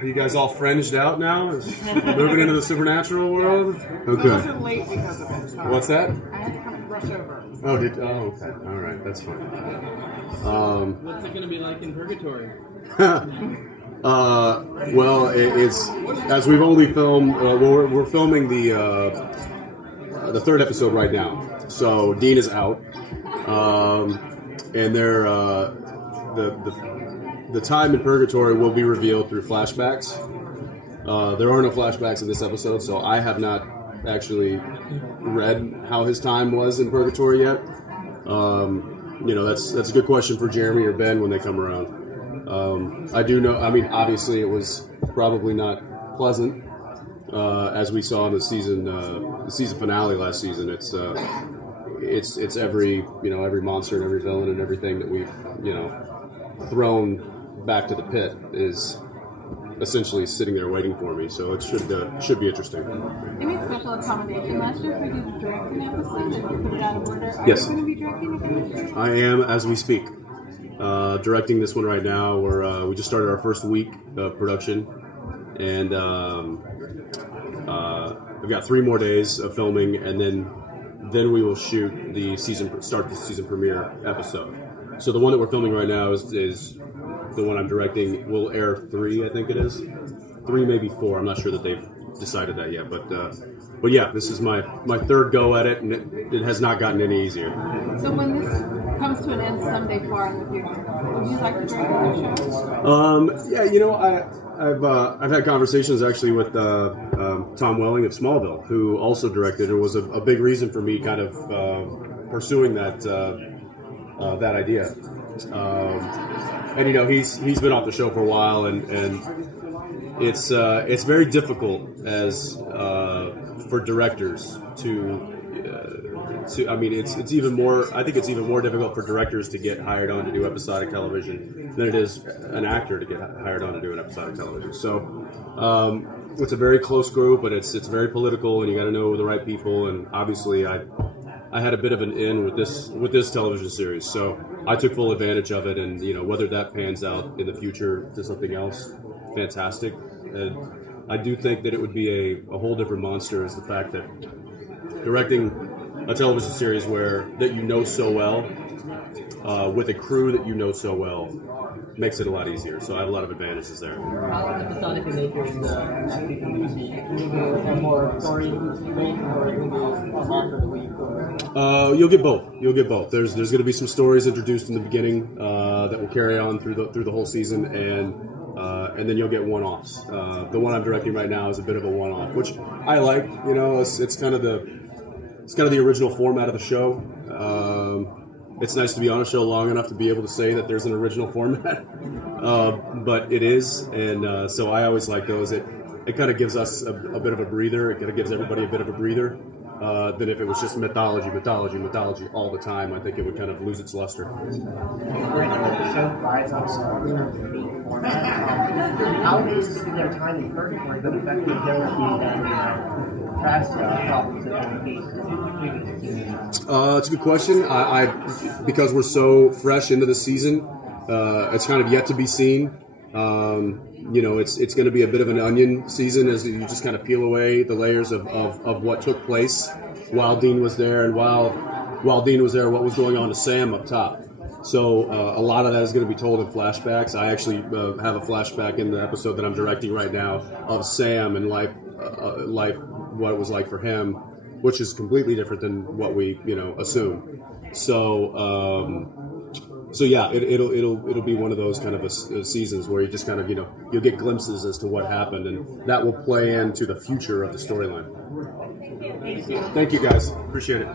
Are you guys all fringed out now? Moving into the supernatural world? Okay. I wasn't late because of it. What's that? I had to come and brush over. Oh, okay. All right, that's fine. What's it going to be like in purgatory? Well, it's as we've only filmed. We're filming the third episode right now. So Dean is out, and they're the time in purgatory will be revealed through flashbacks. There are no flashbacks in this episode, so I have not actually read how his time was in purgatory yet. That's a good question for Jeremy or Ben when they come around. I do know. I mean, obviously, it was probably not pleasant, as we saw in the season finale last season. It's every monster and every villain and everything that we've thrown back to the pit is essentially sitting there waiting for me, so it should be interesting. They made special accommodation last year for you to direct an episode and put it out of order. Are Yes. you going to be directing it this year? I am, as we speak, directing this one right now. We just started our first week of production, and we've got 3 more days of filming, and then we will shoot start the season premiere episode. So the one that we're filming right now is the one I'm directing. Will air 3, I think it is. 3, maybe 4. I'm not sure that they've decided that yet. But yeah, this is my third go at it, and it has not gotten any easier. So when this comes to an end someday far in the future, would you like to direct another show? I've had conversations actually with Tom Welling of Smallville, who also directed. It was a big reason for me kind of pursuing that idea. And he's been off the show for a while, and it's very difficult as for directors to I mean it's even more. I think it's even more difficult for directors to get hired on to do episodic television than it is an actor to get hired on to do an episodic television. So it's a very close group, but it's very political, and you got to know the right people. And obviously, I had a bit of an in with this television series, so I took full advantage of it. And whether that pans out in the future to something else, fantastic. And I do think that it would be a whole different monster, is the fact that directing a television series that you know so well, with a crew that you know so well, makes it a lot easier. So I have a lot of advantages there. How episodic in nature is the acting going to be? Can you do more story based, or is it going to be a monster of the week? You'll get both. There's going to be some stories introduced in the beginning that will carry on through the whole season, and then you'll get one-offs. The one I'm directing right now is a bit of a one-off, which I like. It's kind of the original format of the show. It's nice to be on a show long enough to be able to say that there's an original format, but it is, and so I always like those. It kind of gives us a bit of a breather. It kind of gives everybody a bit of a breather. Than if it was just mythology all the time. I think it would kind of lose its luster. The show thrives on story format. How is their time in purgatory been affected differently than past problems that they faced? It's a good question. I because we're so fresh into the season, it's kind of yet to be seen. It's going to be a bit of an onion season as you just kind of peel away the layers of what took place while Dean was there, and while Dean was there, what was going on to Sam up top. So a lot of that is going to be told in flashbacks. I actually have a flashback in the episode that I'm directing right now of Sam and life, what it was like for him, which is completely different than what we assume. So yeah, it'll be one of those kind of seasons where you just kind of you'll get glimpses as to what happened, and that will play into the future of the storyline. Thank you guys, appreciate it.